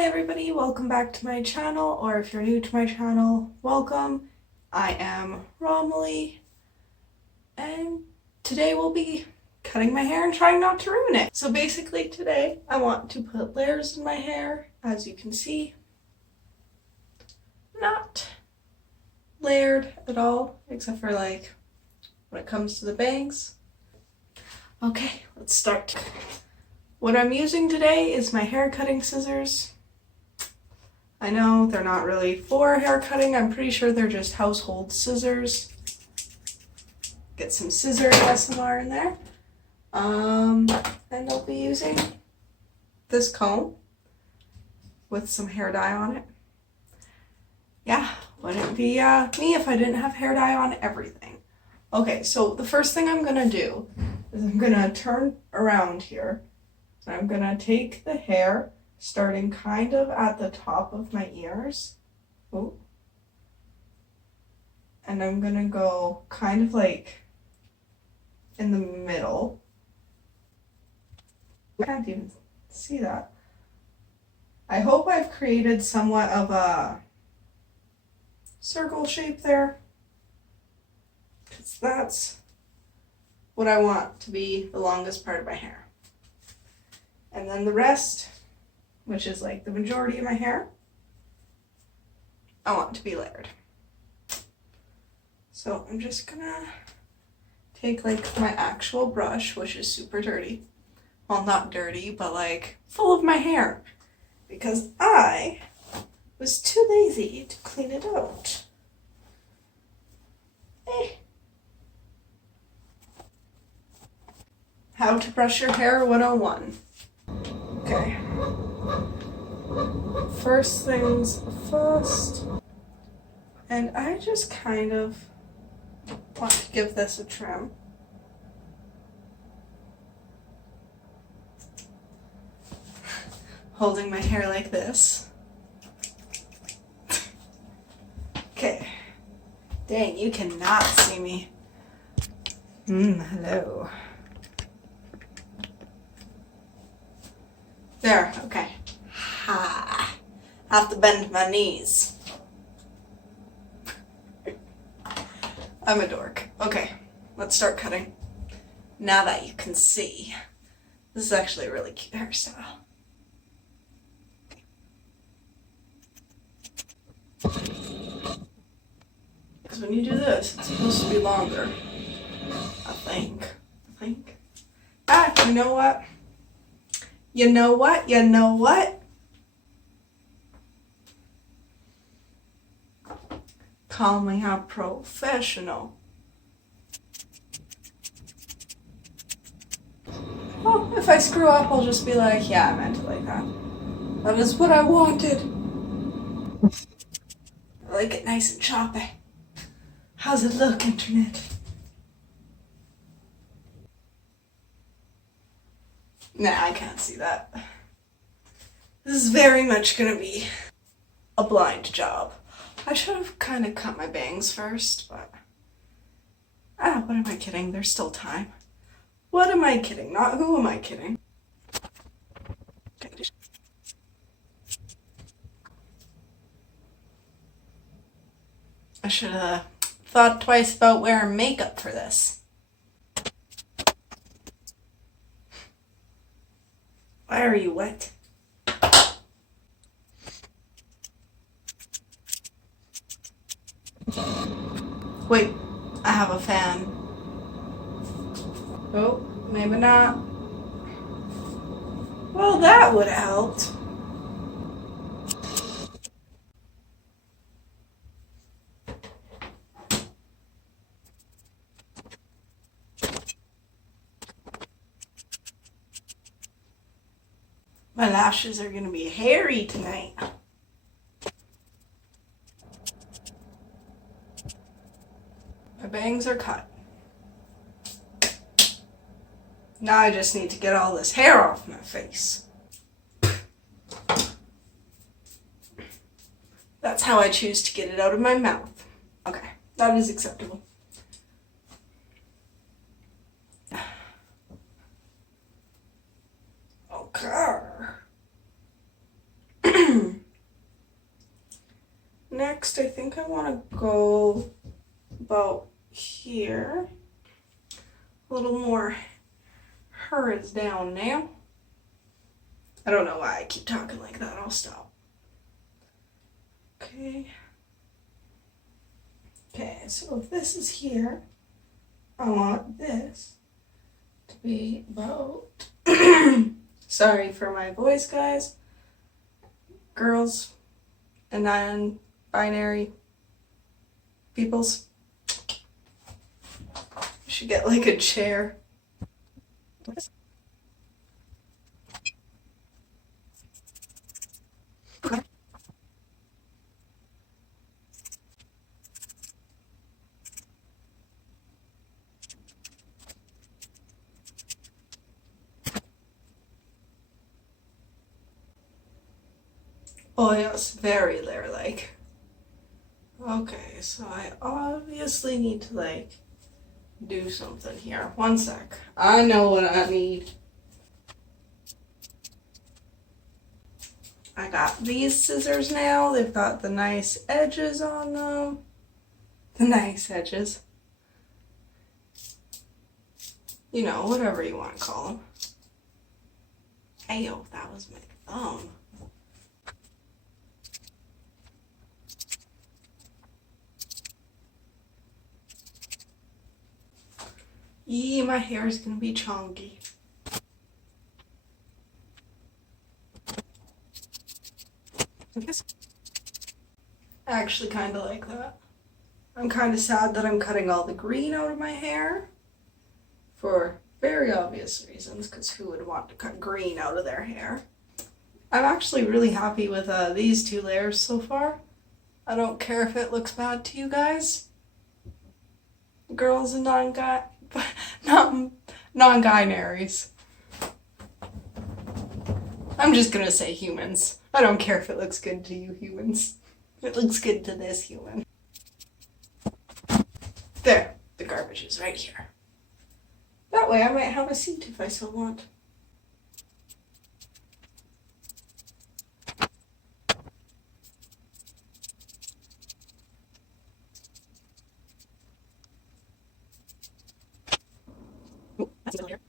Hi everybody, welcome back to my channel, or if you're new to my channel, welcome. I am Romilly, and today we'll be cutting my hair and trying not to ruin it. So basically today I want to put layers in my hair, as you can see. Not layered at all, except for like when it comes to the bangs. Okay, let's start. What I'm using today is my hair cutting scissors. I know they're not really for hair cutting. I'm pretty sure they're just household scissors. Get some scissor ASMR in there. And I'll be using this comb with some hair dye on it. Yeah, wouldn't be me if I didn't have hair dye on everything. Okay, so the first thing I'm gonna do is I'm gonna turn around here. I'm gonna take the hair starting kind of at the top of my ears. Ooh. And I'm gonna go kind of like in the middle. I can't even see that. I hope I've created somewhat of a circle shape there, because that's what I want to be the longest part of my hair. And then the rest, which is like the majority of my hair, I want to be layered. So I'm just gonna take like my actual brush, which is super dirty. Well, not dirty, but like full of my hair, because I was too lazy to clean it out. How to brush your hair 101. Okay. First things first. And I just kind of want to give this a trim. Holding my hair like this. Okay. Dang, you cannot see me. Hello. There, okay. Ha. Have to bend my knees. I'm a dork. Okay, let's start cutting. Now that you can see. This is actually a really cute hairstyle. Because when you do this, it's supposed to be longer. I think. Ah, you know what? You know what? You know what? Call me a professional. Well, if I screw up, I'll just be like, yeah, I meant it like that. That is what I wanted. I like it nice and choppy. How's it look, internet? Nah, I can't see that. This is very much gonna be a blind job. I should have kind of cut my bangs first, but what am I kidding? There's still time. What am I kidding? Not who am I kidding? I should have thought twice about wearing makeup for this. Why are you wet? Wait, I have a fan. Oh, maybe not. Well, that would have helped. My lashes are gonna be hairy tonight. My bangs are cut. Now I just need to get all this hair off my face. That's how I choose to get it out of my mouth. Okay, that is acceptable. Okay. Next, I think I want to go about here. A little more hair is down now. I don't know why I keep talking like that. I'll stop. Okay. Okay, so if this is here, I want this to be about... Sorry for my voice, guys. Girls and non-binary peoples. You should get like a chair. Oh yes, very layer-like. Okay, so I obviously need to like do something here. One sec. I know what I need. I got these scissors now. They've got the nice edges on them. The nice edges. You know, whatever you want to call them. Ayo, that was my thumb. Yee, my hair is gonna be chunky. I actually kind of like that. I'm kind of sad that I'm cutting all the green out of my hair for very obvious reasons, because who would want to cut green out of their hair? I'm actually really happy with these two layers so far. I don't care if it looks bad to you guys. Girls and non-binaries. I'm just gonna say humans. I don't care if it looks good to you humans. It looks good to this human. There, the garbage is right here. That way I might have a seat if I so want. Oh, that's a little here.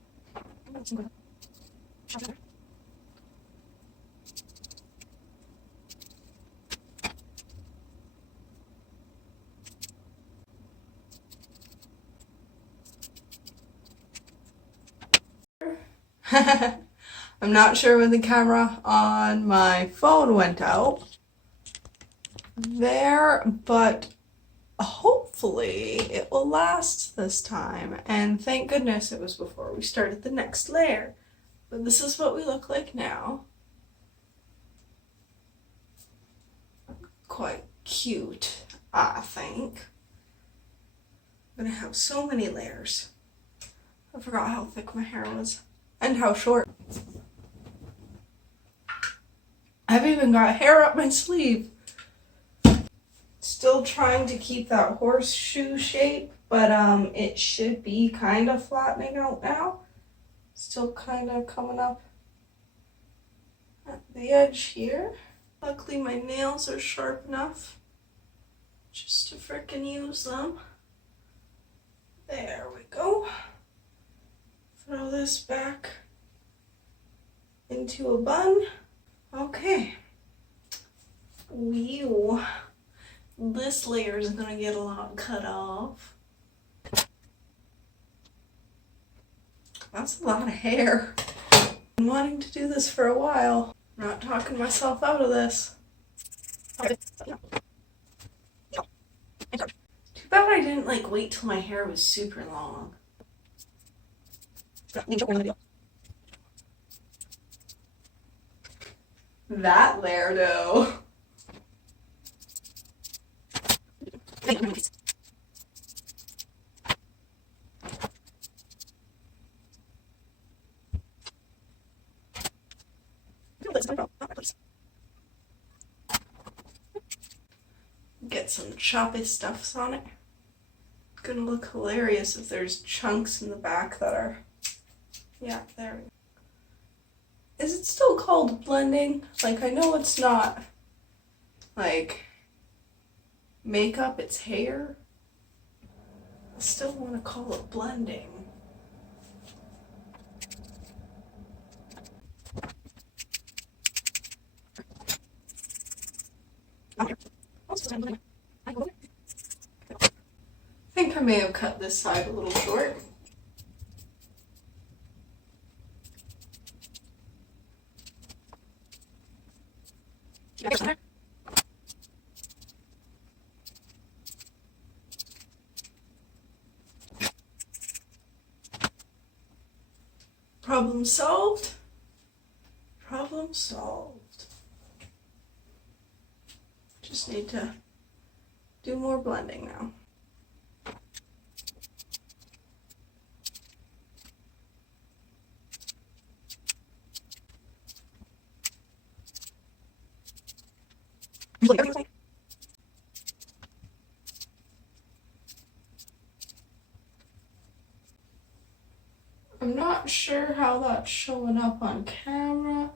I'm not sure when the camera on my phone went out there, but hopefully it will last this time. And thank goodness it was before we started the next layer. But this is what we look like now. Quite cute, I think. I'm gonna have so many layers. I forgot how thick my hair was. And how short. I've even got hair up my sleeve. Still trying to keep that horseshoe shape, but it should be kind of flattening out now. Still kind of coming up at the edge here. Luckily my nails are sharp enough just to frickin' use them. There we go. Throw this back into a bun. Okay. Whew. This layer is gonna get a lot cut off. That's a lot of hair. I've been wanting to do this for a while. I'm not talking myself out of this. Too bad I didn't like wait till my hair was super long. That layer though. Get some choppy stuffs on it. It's gonna look hilarious if there's chunks in the back that are, yeah, there we go. Is it still called blending? Like, I know it's not like makeup, it's hair. I still want to call it blending. I think I may have cut this side a little short. Problem solved. Problem solved. Just need to do more blending now. I'm not sure how that's showing up on camera.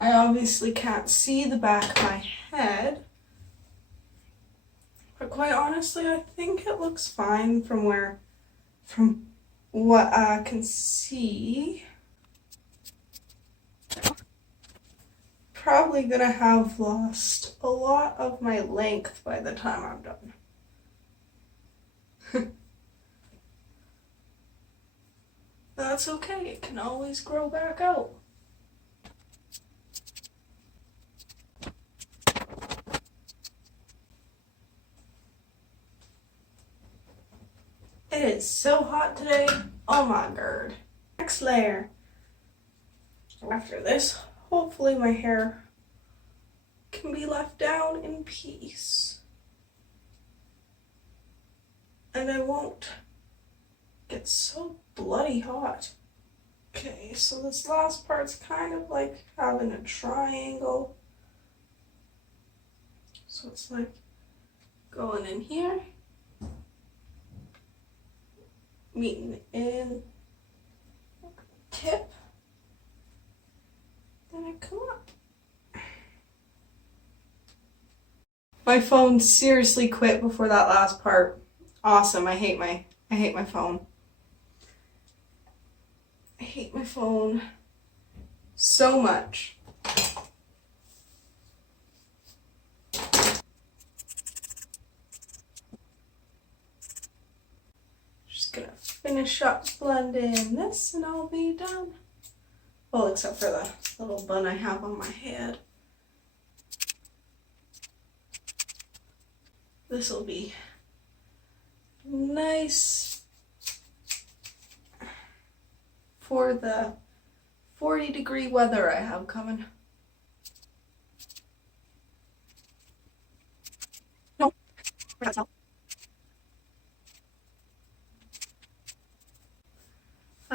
I obviously can't see the back of my head. But quite honestly, I think it looks fine from what I can see. Probably gonna have lost a lot of my length by the time I'm done. That's okay, it can always grow back out. It is so hot today. Oh my god. Next layer. After this, hopefully my hair can be left down in peace. And I won't get so bloody hot. Okay, so this last part's kind of like having a triangle. So it's like going in here, meeting in tip, then I come up. My phone seriously quit before that last part. Awesome. I hate my phone. I hate my phone so much. Just gonna finish up blending this and I'll be done. Well, except for the little bun I have on my head. This will be nice for the 40-degree weather I have coming. No, I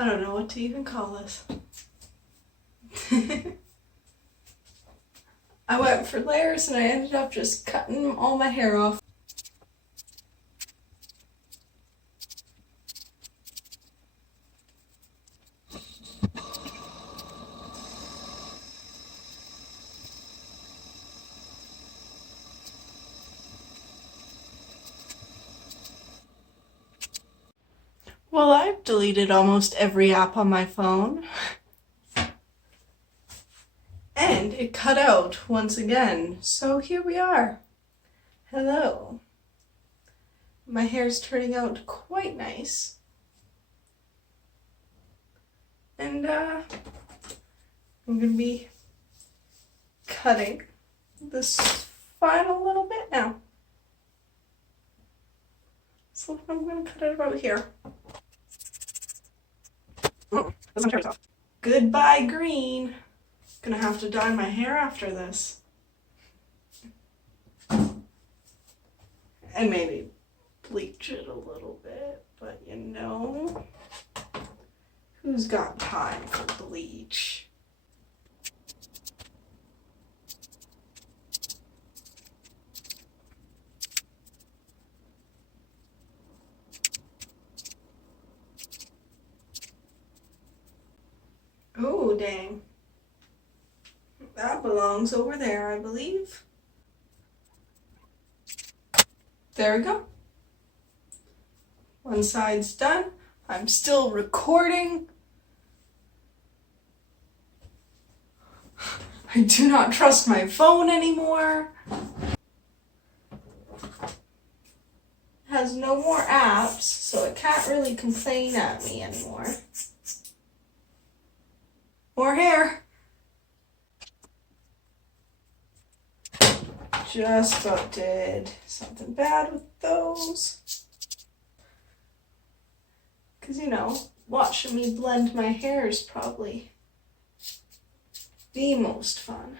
don't know what to even call this. I went for layers and I ended up just cutting all my hair off. Well, I've deleted almost every app on my phone. And it cut out once again. So here we are. Hello. My hair's turning out quite nice. And I'm gonna be cutting this final little bit now. So I'm gonna cut it about here. Goodbye green. Gonna have to dye my hair after this. And maybe bleach it a little bit, but you know, who's got time for bleach? Oh, dang. belongs over there, I believe. There we go. One side's done. I'm still recording. I do not trust my phone anymore. It has no more apps, so it can't really complain at me anymore. More hair. Just about did something bad with those. Because, you know, watching me blend my hair is probably the most fun.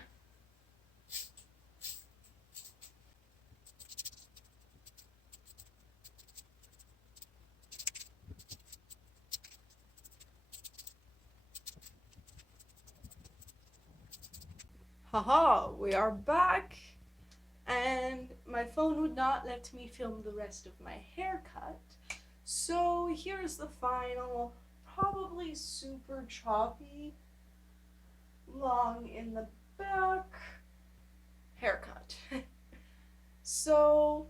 Haha, we are back, and my phone would not let me film the rest of my haircut, so here's the final, probably super choppy, long in the back haircut. So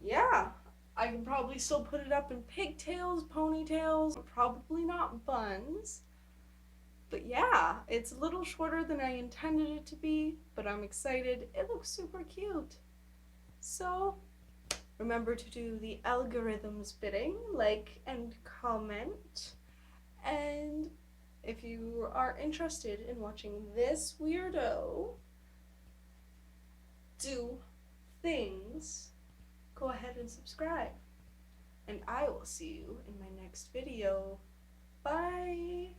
yeah, I can probably still put it up in pigtails, ponytails, probably not buns. But yeah, it's a little shorter than I intended it to be, but I'm excited. It looks super cute. So remember to do the algorithm's bidding, like and comment. And if you are interested in watching this weirdo do things, go ahead and subscribe. And I will see you in my next video. Bye!